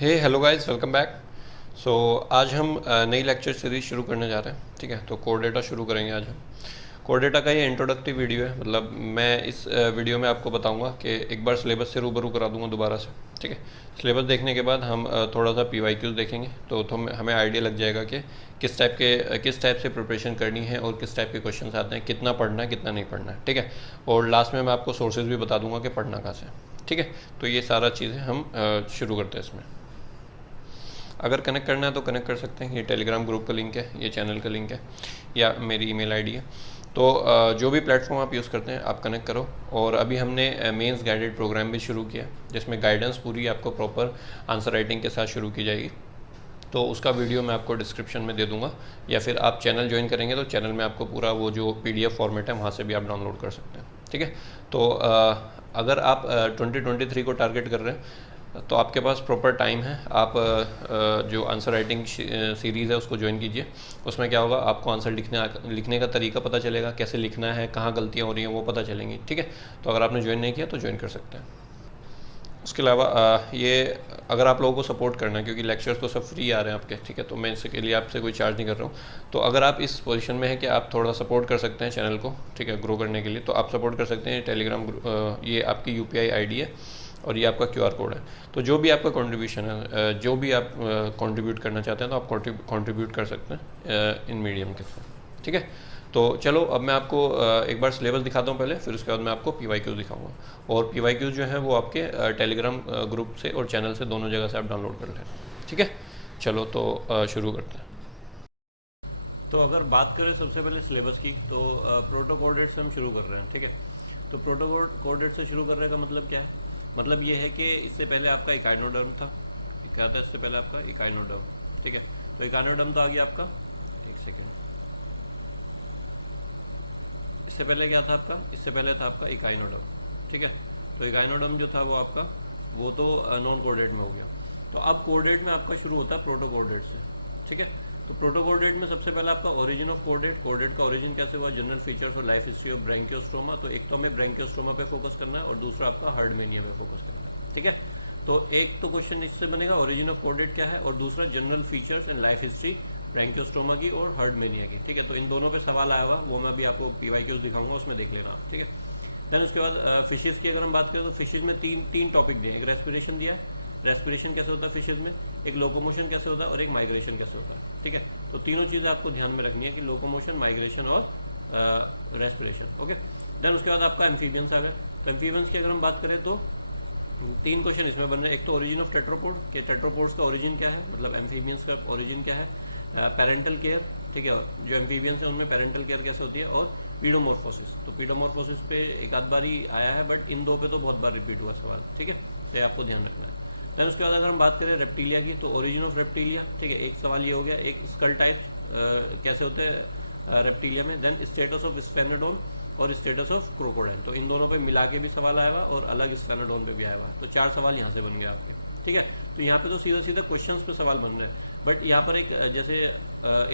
हे hello guys, welcome back. सो आज हम नई लेक्चर सीरीज शुरू करने जा रहे हैं। ठीक है, तो कोर डेटा शुरू करेंगे आज हम। कोर डेटा का ये इंट्रोडक्टिव वीडियो है। मतलब मैं इस वीडियो में आपको बताऊंगा कि एक बार सिलेबस से रूबरू करा दूंगा दोबारा से। ठीक है, सिलेबस देखने के बाद हम थोड़ा सा पीवाईक्यूज देखेंगे तो हमें आइडिया लग जाएगा कि किस टाइप से प्रिपरेशन करनी है और किस टाइप के क्वेश्चन आते हैं, कितना पढ़ना है कितना नहीं पढ़ना है। ठीक है, और लास्ट में मैं आपको सोर्सेज भी बता दूंगा कि पढ़ना कहाँ से है। ठीक है, तो ये सारा चीज़ें हम शुरू करते हैं इसमें। अगर कनेक्ट करना है तो कनेक्ट कर सकते हैं। ये टेलीग्राम ग्रुप का लिंक है, ये चैनल का लिंक है, या मेरी ईमेल आईडी है। तो जो भी प्लेटफॉर्म आप यूज़ करते हैं आप कनेक्ट करो। और अभी हमने मेंस गाइडेड प्रोग्राम भी शुरू किया, जिसमें गाइडेंस पूरी आपको प्रॉपर आंसर राइटिंग के साथ शुरू की जाएगी। तो उसका वीडियो मैं आपको डिस्क्रिप्शन में दे दूंगा, या फिर आप चैनल ज्वाइन करेंगे तो चैनल में आपको पूरा वो जो पीडीएफ फॉर्मेट है वहाँ से भी आप डाउनलोड कर सकते हैं। ठीक है, तो अगर आप 2023 को टारगेट कर रहे हैं तो आपके पास प्रॉपर टाइम है। आप जो आंसर राइटिंग सीरीज़ है उसको ज्वाइन कीजिए। उसमें क्या होगा, आपको आंसर लिखने का तरीका पता चलेगा, कैसे लिखना है, कहाँ गलतियाँ हो रही हैं वो पता चलेंगी। ठीक है, तो अगर आपने ज्वाइन नहीं किया तो ज्वाइन कर सकते हैं। उसके अलावा ये अगर आप लोगों को सपोर्ट करना है, क्योंकि लेक्चर्स तो सब फ्री आ रहे हैं आपके। ठीक है, तो मैं इसके लिए आपसे कोई चार्ज नहीं कर रहा हूँ। तो अगर आप इस पोजीशन में है कि आप थोड़ा सपोर्ट कर सकते हैं चैनल को, ठीक है, ग्रो करने के लिए, तो आप सपोर्ट कर सकते हैं। टेलीग्राम ये आपकी यूपीआई आईडी है और ये आपका क्यूआर कोड है। तो जो भी आपका कंट्रीब्यूशन है, जो भी आप कंट्रीब्यूट करना चाहते हैं तो आप कंट्रीब्यूट कर सकते हैं इन मीडियम के थ्रू। ठीक है, तो चलो अब मैं आपको एक बार सिलेबस दिखाता हूँ पहले, फिर उसके बाद मैं आपको पीवाईक्यूज दिखाऊंगा। और पीवाईक्यूज जो है वो आपके टेलीग्राम ग्रुप से और चैनल से, दोनों जगह से आप डाउनलोड कर लें। ठीक है, चलो तो शुरू करते हैं। तो अगर बात करें सबसे पहले सिलेबस की, तो प्रोटोकोडेट से हम शुरू कर रहे हैं। ठीक है, तो प्रोटोकोडेट से शुरू करने का मतलब क्या है? मतलब ये है कि इससे पहले आपका इकाइनोडर्म था। क्या था इससे पहले आपका? इकाइनोडर्म। ठीक है, तो इकाइनोडर्म तो आ गया आपका। एक सेकेंड, इससे पहले क्या था आपका? इससे पहले था आपका इकाइनोडर्म। ठीक है, तो इकाइनोडर्म जो था वो आपका, वो तो नॉन कोऑर्डिनेट में हो गया। तो अब कोऑर्डिनेट में आपका शुरू होता है प्रोटोकोऑर्डिनेट से। ठीक है, तो प्रोटोकोऑर्डिनेट में सबसे पहले आपका ओरिजिन ऑफ कोऑर्डिनेट, कोऑर्डिनेट का ओरिजिन कैसे हुआ, जनरल फीचर्स और लाइफ हिस्ट्री ऑफ ब्रैंकियोस्ट्रोमा। तो एक तो हमें ब्रैंकियोस्ट्रोमा पे फोकस करना है और दूसरा आपका हर्डमेनिया पे फोकस करना है। ठीक है, तो एक तो क्वेश्चन इससे बनेगा ओरिजिन ऑफ कोऑर्डिनेट क्या है, और दूसरा general features and life history Branchiostoma की और हर्डमेनिया की। ठीक है, तो इन दोनों पे सवाल आया हुआ, वो मैं अभी आपको पीवाईक्यूज दिखाऊंगा, उसमें देख लेना आप। ठीक है, देन उसके बाद फिशेज़ की अगर हम बात करें तो फिशेज़ में तीन टॉपिक दिए। एक रेस्पिरेशन दिया है, रेस्पिरेशन कैसे होता है फिशेज़ में, एक लोकोमोशन कैसे होता है और एक माइग्रेशन कैसे होता है। ठीक है, तो तीनों चीज़ें आपको ध्यान में रखनी है कि लोकोमोशन, माइग्रेशन और रेस्पिरेशन। ओके, देन उसके बाद आपका एम्फीबियंस आ गए। तो एम्फीबियंस की अगर हम बात करें तो तीन क्वेश्चन इसमें बन रहे हैं। एक तो ओरिजिन ऑफ टेट्रोपोड, के टेट्रोपोड्स का ओरिजिन क्या है, मतलब एम्फीबियंस का ओरिजिन क्या है। पेरेंटल केयर, ठीक है, जो एम्फीबियंस है उनमें पेरेंटल केयर कैसे होती है, और पीडोमॉर्फोसिस। तो पीडोमॉर्फोसिस पे एक आध बार ही आया है, बट इन दो पे तो बहुत बार रिपीट हुआ सवाल। ठीक है, तो ये आपको ध्यान रखना है। देन उसके बाद अगर हम बात करें रेप्टीलिया की, तो ओरिजिन ऑफ रेप्टीलिया, ठीक है, एक सवाल ये हो गया। एक स्कल टाइप कैसे होते हैं रेप्टीलिया में। देन स्टेटस ऑफ स्फेनोडोन और स्टेटस ऑफ क्रोकोडाइल, तो इन दोनों पे मिला के भी सवाल आया हुआ और अलग स्फेनोडोन पे भी आया हुआ है। तो चार सवाल यहाँ से बन गए आपके। ठीक है, तो यहाँ पे तो सीधा सीधा क्वेश्चंस पे सवाल बन रहे हैं, बट यहाँ पर एक जैसे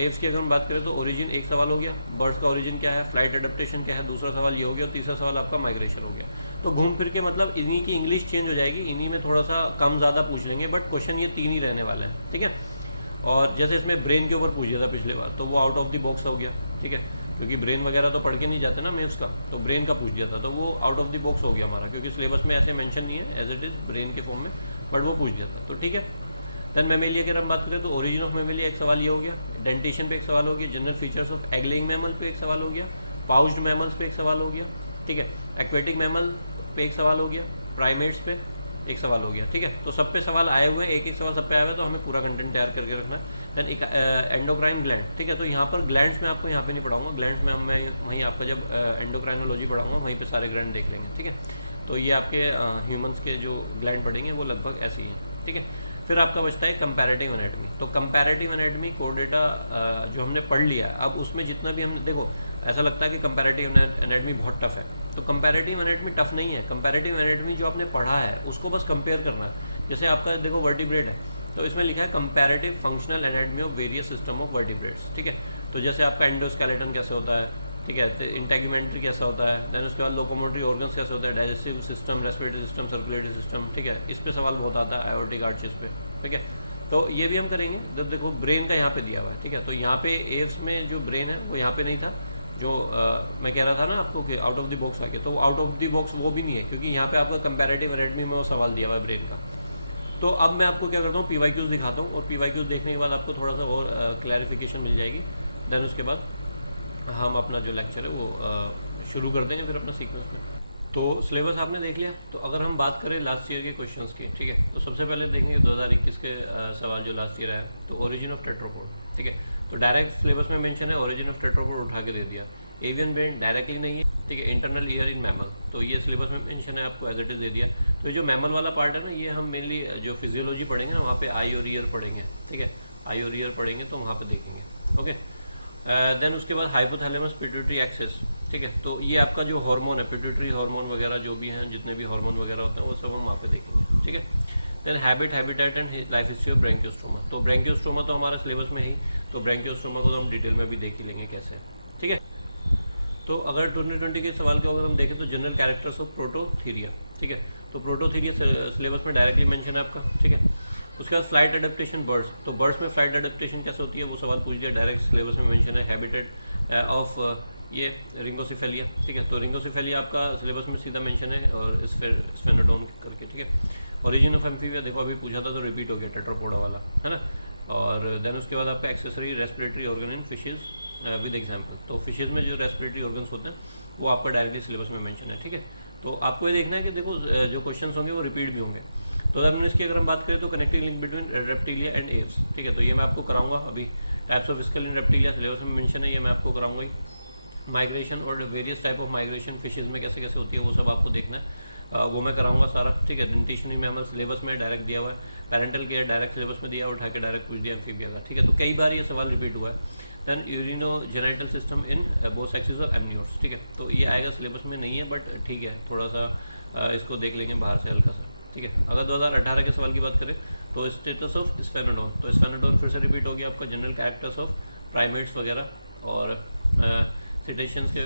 एव्स की अगर हम बात करें तो ओरिजिन एक सवाल हो गया, बर्ड्स का ओरिजिन क्या है, फ्लाइट एडेप्टेशन क्या है, दूसरा सवाल ये हो गया, और तीसरा सवाल आपका माइग्रेशन हो गया। तो घूम फिर के मतलब इन्हीं की इंग्लिश चेंज हो जाएगी, इन्हीं में थोड़ा सा कम ज़्यादा पूछ लेंगे, बट क्वेश्चन ये तीन ही रहने वाले हैं। ठीक है, और जैसे इसमें ब्रेन के ऊपर पूछ लिया था पिछले बार, तो वो आउट ऑफ द बॉक्स हो गया। ठीक है, क्योंकि ब्रेन वगैरह तो पढ़ के नहीं जाते ना मेंस का, तो ब्रेन का पूछ दिया था, तो वो आउट ऑफ द बॉक्स हो गया हमारा, क्योंकि सिलेबस में ऐसे मेंशन नहीं है एज इट इज़ ब्रेन के फॉर्म में, बट वो पूछ दिया था। तो ठीक है, देन मेमेलिया की अगर हम बात करें तो ओरिजिन ऑफ मेमेलिया एक सवाल ये हो गया, डेंटेशन पे एक सवाल हो गया, general features of egg-laying mammal पे एक सवाल हो गया, पाउच्ड मैमल्स पे एक सवाल हो गया। ठीक है, एक्वेटिक मैमल पे एक सवाल हो गया, प्राइमेट्स पे एक सवाल हो गया। ठीक है, तो सब पे सवाल आए हुए हैं, एक एक सवाल सब पे आया हुआ है, तो हमें पूरा कंटेंट तैयार करके रखना है। देन एक एंडोक्राइन ग्लैंड, ठीक है, तो यहाँ पर ग्लैंड्स में आपको यहाँ पे नहीं पढ़ाऊंगा, ग्लैंड्स में मैं वहीं आपका जब एंडोक्राइनोलॉजी पढ़ाऊंगा वहीं पे सारे ग्लैंड देख लेंगे। ठीक है, तो ये आपके ह्यूमंस के जो ग्लैंड पढ़ेंगे वो लगभग ऐसे ही हैं। ठीक है, फिर आपका बचता है कंपैरेटिव एनाटॉमी। तो कंपैरेटिव एनाटॉमी कोर डेटा जो हमने पढ़ लिया, अब उसमें जितना भी हमने, देखो ऐसा लगता है कि कंपैरेटिव एनाटॉमी बहुत टफ है, तो कंपैरेटिव एनाटॉमी टफ नहीं है। कंपैरेटिव एनाटॉमी जो आपने पढ़ा है उसको बस कंपेयर करना है। जैसे आपका देखो वर्टिब्रेट है, तो इसमें लिखा है comparative functional anatomy of various system of vertebrates. ठीक है, तो जैसे आपका एंडोस्केलेटन कैसे होता है, ठीक है। तो इंटेग्यूमेंट्री कैसा होता है, देन उसके बाद लोकोमोटरी ऑर्गन्स कैसे होता है, digestive system, respiratory system, circulatory system, ठीक है। इस पे सवाल बहुत आता है आयोटिक आर्चेस पे, ठीक है। तो ये भी हम करेंगे। जब देखो ब्रेन का यहाँ पे दिया हुआ है, ठीक है। तो यहाँ पे एव्स में जो ब्रेन है वो यहाँ पे नहीं था, जो मैं कह रहा था ना आपको कि आउट ऑफ द बॉक्स आके, तो आउट ऑफ द बॉक्स वो भी नहीं है, क्योंकि यहाँ पे आपका कंपैरेटिव एनाटॉमी में वो सवाल दिया हुआ है ब्रेन का। तो अब मैं आपको क्या करता हूँ, PYQs दिखाता हूँ, और PYQs देखने के बाद आपको थोड़ा सा और क्लैरिफिकेशन मिल जाएगी। देन उसके बाद हम अपना जो लेक्चर है वो शुरू कर देंगे फिर अपना सीक्वेंस में। तो सिलेबस आपने देख लिया। तो अगर हम बात करें लास्ट ईयर के क्वेश्चंस की, ठीक है, तो सबसे पहले देखेंगे 2021 के सवाल जो लास्ट ईयर है। तो ओरिजिन ऑफ टेट्रापोड, ठीक है। तो डायरेक्ट सिलेबस में मेंशन है, ओरिजिन ऑफ टेट्रापोड उठा के दे दिया। एवियन ब्रेन डायरेक्टली नहीं है, ठीक है। इंटरनल ईयर इन मैमल, तो ये सिलेबस में मेंशन है, आपको एज इट इज दे दिया। तो जो मैमल वाला पार्ट है ना, ये हम मेनली जो फिजियोलॉजी पढ़ेंगे ना, वहाँ पे आई और ईयर पढ़ेंगे, ठीक है। आई और ईयर पढ़ेंगे तो वहाँ पे देखेंगे, ओके। देन उसके बाद हाइपोथैलेमस पिट्यूटरी एक्सेस, ठीक है। तो ये आपका जो हार्मोन है, पिट्यूटरी हार्मोन वगैरह जो भी हैं, जितने भी हार्मोन वगैरह होते हैं वो सब हम वहाँ पे देखेंगे, ठीक है। Then habit, habitat and life history of branchiostoma. तो ब्रैंकियोस्टोमा तो हमारे सिलेबस में ही, तो ब्रैंकियोस्टोमा को तो हम डिटेल में भी देख ही लेंगे कैसे, ठीक है। तो अगर 2020 के सवाल के अगर हम देखें तो जनरल कैरेक्टर्स ऑफ प्रोटोथीरिया, ठीक है। तो प्रोटोथीरिया सिलेबस में डायरेक्टली मेंशन है आपका, ठीक है। उसके बाद फ्लाइट एडेप्टेशन बर्ड्स, तो बर्ड्स में फ्लाइट एडेप्टेशन कैसे होती है वो सवाल पूछ दिया, डायरेक्ट सिलेबस में मेंशन है। हैबिटेट ऑफ ये रिंगोसिफेलिया, ठीक है। तो रिंगोसिफेलिया आपका सिलेबस में सीधा मेंशन है, और स्फेनोडोन करके, ठीक है। ओरिजिन ऑफ एम्फीबिया देखो अभी पूछा था तो रिपीट हो गया, टेट्रापोडा वाला, है ना। और देन उसके बाद आपका accessory respiratory organ in fishes with example. तो फिशेज में जो रेस्पिरेटरी ऑर्गन्स होते हैं वो आपका डायरेक्टली सिलेबस में मेंशन है, ठीक है। तो आपको ये देखना है कि देखो जो क्वेश्चन होंगे वो रिपीट भी होंगे। तो इसकी अगर हम बात करें तो connecting link between reptilia and Aves, ठीक है। तो ये मैं आपको कराऊंगा अभी। Types of scale in reptilia syllabus में मेंशन है, ये मैं आपको कराऊंगा ही। माइग्रेशन और various type of migration fishes में कैसे कैसे होती है वो सब आपको देखना है, वो मैं कराऊंगा सारा, ठीक है। डेंटिशन इन मैमल सिलेबस में डायरेक्ट दिया हुआ है। पेरेंटल केयर डायरेक्ट सिलेबस में दिया हुआ, उठा के डायरेक्ट पूछ दिया एम्फीबिया का, ठीक है। तो कई बार ये सवाल रिपीट हुआ है। Then urinogenital system in both sexes और एमनियोर्स, ठीक है। तो ये आएगा सिलेबस में नहीं है, बट ठीक है, थोड़ा सा इसको देख लेंगे बाहर से हल्का सा, ठीक है। अगर 2018 के सवाल की बात करें तो स्टेटस ऑफ स्फेनोडोन, तो स्फेनोडोन फिर से रिपीट हो गया आपका। जनरल कैरेक्टर्स ऑफ प्राइमेट्स वगैरह और सिटेशंस के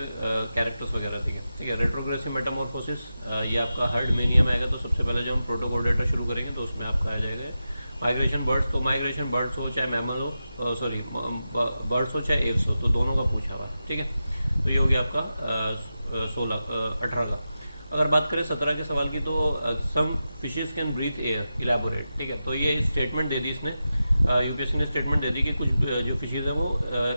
कैरेक्टर्स वगैरह, ठीक है। रेट्रोग्रेसिव मेटामॉर्फोसिस, ये आपका हर्डमेनिया में आएगा। तो सबसे पहले जब हम प्रोटोकोर्डेटा शुरू करेंगे तो उसमें आपका आ जाएगा माइग्रेशन बर्ड्स। तो माइग्रेशन बर्ड्स हो चाहे मैमल हो, सॉरी बर्ड्स हो चाहे एव्स हो, तो दोनों का पूछा हुआ है, ठीक है। तो ये हो गया आपका 18 का। अगर बात करें 17 के सवाल की तो some fishes can breathe air elaborate, ठीक है। तो ये स्टेटमेंट दे दी इसने, यूपीएससी ने स्टेटमेंट दे दी कि कुछ जो फिशेज हैं वो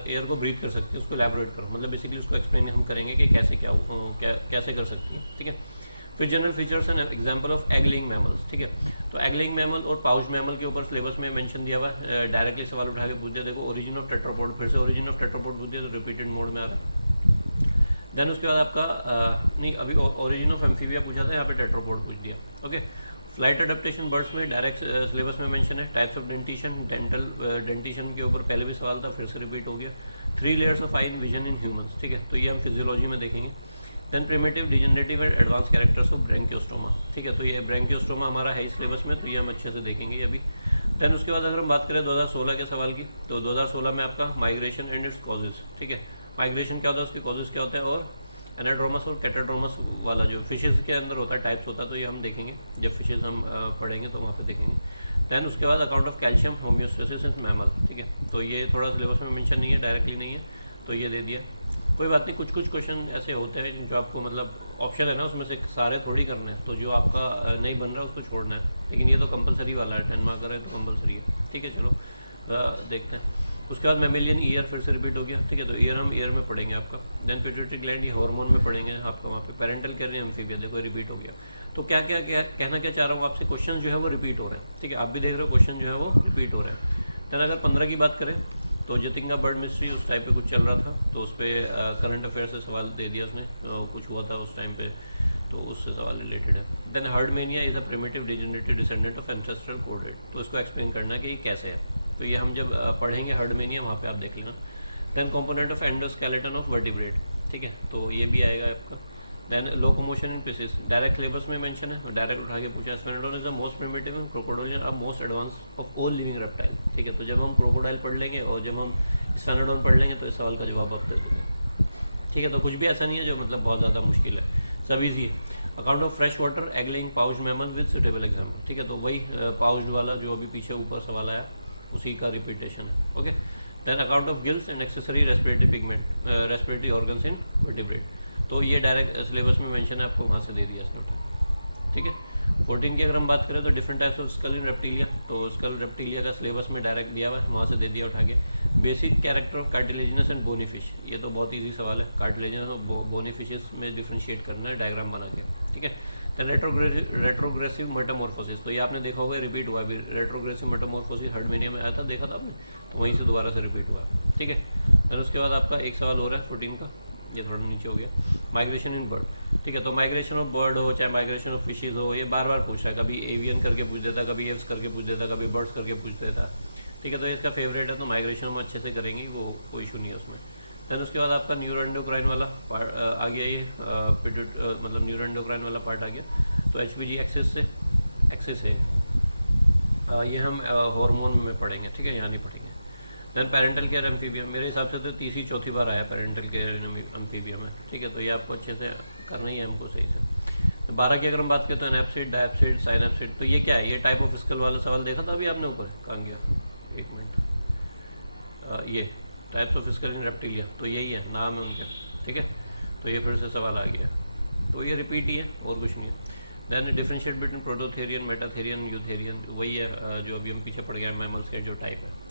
एयर को ब्रीथ कर सकती है, उसको इलेबोरेट करो, मतलब बेसिकली उसको एक्सप्लेन हम करेंगे कि कैसे कैसे कर सकती हैं, ठीक है। फिर general features and example of egg laying mammals, ठीक है। तो एग लेइंग मैमल और पाउच मैमल के ऊपर सिलेबस में मेंशन दिया हुआ है, डायरेक्टली सवाल उठा के पूछ दिया। देखो ओरिजिन ऑफ टेट्रापोड, फिर से ओरिजिन ऑफ टेट्रापोड पूछ दिया तो रिपीटेड मोड में आ रहा है। देन उसके बाद आपका नहीं, अभी ओरिजिन ऑफ एम्फीबिया पूछा था, यहाँ पे टेट्रापोड पूछ दिया, ओके। फ्लाइट अडेप्टेशन बर्ड्स में डायरेक्ट सिलेबस में मेंशन है। टाइप्स ऑफ डेंटिशन, डेंटिशन के ऊपर पहले भी सवाल था, फिर से रिपीट हो गया। 3 layers of eye vision in humans, ठीक है। तो ये हम फिजियोलॉजी में देखेंगे। Then primitive, degenerative and advance characters of branchiostoma, ठीक है। तो ये ब्रैंकियोस्टोमा हमारा है सिलेबस में, तो ये हम अच्छे से देखेंगे अभी। देन उसके बाद अगर हम बात करें 2016 के सवाल की, तो 2016 में आपका माइग्रेशन एंड इट्स कॉजेज, ठीक है। माइग्रेशन क्या होता है, उसके कॉजेज क्या होते हैं, और एनाड्रोमस और कैटाड्रोमस वाला जो फिशेज के अंदर होता है, टाइप्स होता है, तो ये हम देखेंगे जब फिशेज हम पढ़ेंगे तो वहाँ पे देखेंगे। देन उसके बाद account of calcium homeostasis in mammal, ठीक है। तो ये थोड़ा सिलेबस में मेंशन नहीं है, डायरेक्टली नहीं है, तो ये दे दिया। कोई बात नहीं, कुछ कुछ क्वेश्चन ऐसे होते हैं जो आपको मतलब ऑप्शन है ना, उसमें से सारे थोड़ी करने हैं, तो जो आपका नहीं बन रहा उसको छोड़ना है। लेकिन ये तो कंपलसरी वाला है, 10 मार्कर है तो कंपलसरी है, ठीक है। चलो देखते हैं। उसके बाद मैमेलियन ईयर फिर से रिपीट हो गया, ठीक है। तो ईयर हम ईयर में पढ़ेंगे आपका। देन पिट्यूटरी ग्लैंड, ये हार्मोन में पढ़ेंगे आपका वहाँ पे। पेरेंटल केयर एम्फीबिया, देखो रिपीट हो गया। तो क्या कहना क्या चाह रहा हूँ आपसे, क्वेश्चन जो है वो रिपीट हो रहे हैं, ठीक है। आप भी देख रहे हो क्वेश्चन जो है वो रिपीट हो रहे हैं। देन अगर 15 की बात करें तो जतिंगा बर्ड मिस्ट्री उस टाइप पे कुछ चल रहा था, तो उस पर करंट अफेयर से सवाल दे दिया उसने, कुछ हुआ था उस टाइम पे, तो उससे सवाल रिलेटेड है। Then Herdmania is a primitive degenerative descendant of ancestral chordate, तो इसको एक्सप्लेन करना कि ये कैसे है, तो ये हम जब पढ़ेंगे हर्डमेनिया वहाँ पे आप देख लेना। Then component of endoskeleton of vertebrate, ठीक है। तो ये भी आएगा आपका। Then locomotion in pisces, direct syllabus में मेंशन है, डायरेक्ट उठा के पूछा। Sphenodon is the most primitive and crocodile are most advance of all living reptile, ठीक है। तो जब हम क्रोकोडाइल पढ़ लेंगे और जब हम स्फेनोडोन पढ़ लेंगे तो इस सवाल का जवाब आप दे दोगे, ठीक है। तो कुछ भी ऐसा नहीं है जो मतलब बहुत ज़्यादा मुश्किल है, सब ईजी है। Account of fresh water egg laying pouch mammal with suitable example, ठीक है। तो वही पाउच वाला जो अभी पीछे ऊपर सवाल आया उसी का रिपीटेशन है, okay. Then account of gills and accessory respiratory pigment respiratory organs in vertebrate, तो ये डायरेक्ट सिलेबस में मेंशन है, आपको वहाँ से दे दिया इसने, ठीक है। 14 की अगर हम बात करें तो different types of skull in reptilia, तो स्कल रेप्टिलिया का सिलेबस में डायरेक्ट दिया हुआ है, वहाँ से दे दिया उठा के। Basic character of cartilaginous and bony fish, ये तो बहुत ईजी सवाल है, कार्टिलेजिनस और बोनी फिशेस में डिफ्रेंशिएट करना है डायग्राम बना के, ठीक है। तो रेट्रोग्रेसिव मेटामॉर्फोसिस, तो ये आपने देखा होगा रिपीट हुआ है, रेट्रोग्रेसिव मेटामॉर्फोसिस हर्डमेनिया में आया था, देखा था आपने, तो वहीं से दोबारा से रिपीट हुआ है, ठीक है। फिर उसके बाद आपका एक सवाल हो रहा है 14 का, ये थोड़ा नीचे हो गया, माइग्रेशन इन बर्ड, ठीक है। तो माइग्रेशन ऑफ बर्ड हो चाहे माइग्रेशन ऑफ फिशेज हो, ये बार बार पूछ रहा है, कभी एवियन करके पूछ देता, कभी एव्स करके पूछ देता, कभी बर्ड्स करके पूछ देता, ठीक है। तो इसका फेवरेट है, तो माइग्रेशन हम अच्छे से करेंगे, वो कोई इशू नहीं है उसमें। दैन उसके बाद आपका न्यूरोएंडोक्राइन वाला पार्ट आ गया, ये मतलब न्यूरोएंडोक्राइन वाला पार्ट आ गया। तो HPG एक्सिस से ये हम हार्मोन में पढ़ेंगे, ठीक है, यहाँ नहीं पढ़ेंगे। दैन पेरेंटल केयर एम्फीबियम, मेरे हिसाब से तो तीसरी चौथी बार आया पेरेंटल केयर एम्फीबियम में, ठीक है। तो ये आपको अच्छे से करना ही है हमको सही से। तो 12 की अगर हम बात करते हैं एनेप्सिड, डायप्सिड, साइनेप्सिड, तो ये क्या है, ये टाइप ऑफ स्कल वाला सवाल देखा था अभी आपने ऊपर, कहाँ गया, एक मिनट, ये types of skull in reptilia, तो यही है, नाम है उनके, ठीक है। तो ये फिर से सवाल आ गया, तो ये रिपीट ही है और कुछ नहीं है। Then differentiate between prototherian, मेटाथेरियन, eutherian, तो वही है जो अभी हम पीछे पड़ गया मैमल्स के जो टाइप है।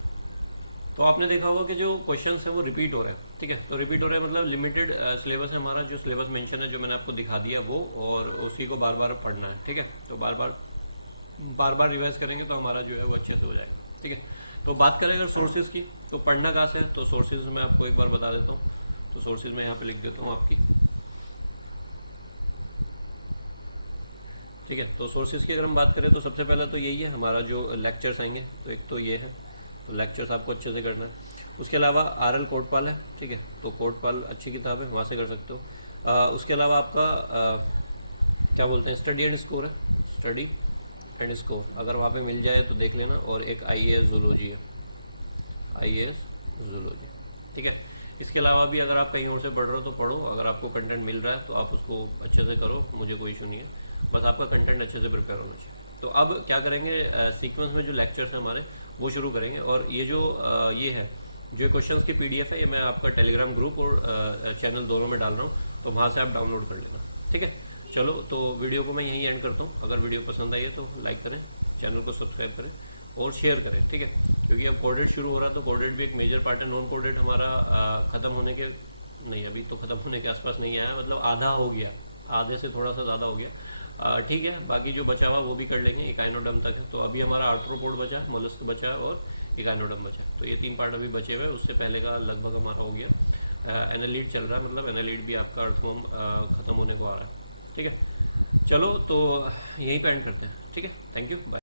तो आपने देखा होगा कि जो क्वेश्चंस हैं वो रिपीट हो रहे हैं, ठीक है। तो रिपीट हो रहे हैं मतलब लिमिटेड सिलेबस है हमारा, जो सिलेबस मेंशन है जो मैंने आपको दिखा दिया वो, और उसी को बार बार पढ़ना है, ठीक है। तो बार बार रिवाइज करेंगे तो हमारा जो है वो अच्छे से हो जाएगा, ठीक है। तो बात करें अगर सोर्सेज की, तो पढ़ना कहाँ से है, तो सोर्सेज मैं आपको एक बार बता देता हूँ। तो सोर्सेज मैं यहाँ पे लिख देता हूँ आपकी, ठीक है। तो सोर्सेज की अगर हम बात करें तो सबसे पहले तो यही है हमारा जो लेक्चर्स आएंगे, तो एक तो ये है, तो लेक्चर्स आपको अच्छे से करना है। उसके अलावा RL कोटपाल है, ठीक है। तो कोटपाल अच्छी किताब है, वहाँ से कर सकते हो। उसके अलावा आपका क्या बोलते हैं, स्टडी एंड स्कोर है, स्टडी एंड स्कोर, अगर वहाँ पे मिल जाए तो देख लेना। और एक IAS जूलॉजी है, IAS जूलॉजी, ठीक है। इसके अलावा भी अगर आप कहीं और से पढ़ रहे हो तो पढ़ो, अगर आपको कंटेंट मिल रहा है तो आप उसको अच्छे से करो, मुझे कोई इशू नहीं है, बस आपका कंटेंट अच्छे से प्रिपेयर होना चाहिए। तो अब क्या करेंगे, सीक्वेंस में जो लेक्चर्स हैं हमारे वो शुरू करेंगे। और ये जो ये है जो क्वेश्चंस की PDF है, ये मैं आपका टेलीग्राम ग्रुप और चैनल दोनों में डाल रहा हूँ, तो वहाँ से आप डाउनलोड कर लेना, ठीक है। चलो, तो वीडियो को मैं यहीं एंड करता हूँ। अगर वीडियो पसंद आई है तो लाइक करें, चैनल को सब्सक्राइब करें और शेयर करें, ठीक है। क्योंकि अब कोडेड शुरू हो रहा है, तो कोडेड भी एक मेजर पार्ट है। नॉन कोडेड हमारा ख़त्म होने के नहीं, अभी तो ख़त्म होने के आसपास नहीं आया, मतलब आधा हो गया, आधे से थोड़ा सा ज़्यादा हो गया, ठीक है। बाकी जो बचा हुआ वो भी कर लेंगे, इकाइनोडर्म तक है। तो अभी हमारा आर्थ्रोपोड बचा है, मोलस्क बचा है और इकाइनोडर्म बचा है, तो ये 3 पार्ट अभी बचे हुए हैं। उससे पहले का लगभग हमारा हो गया। एनालिड चल रहा है, मतलब एनालिड भी आपका अर्थवर्म ख़त्म होने को आ रहा है, ठीक है। चलो, तो यहीं पे एंड करते हैं, ठीक है। Thank you, bye.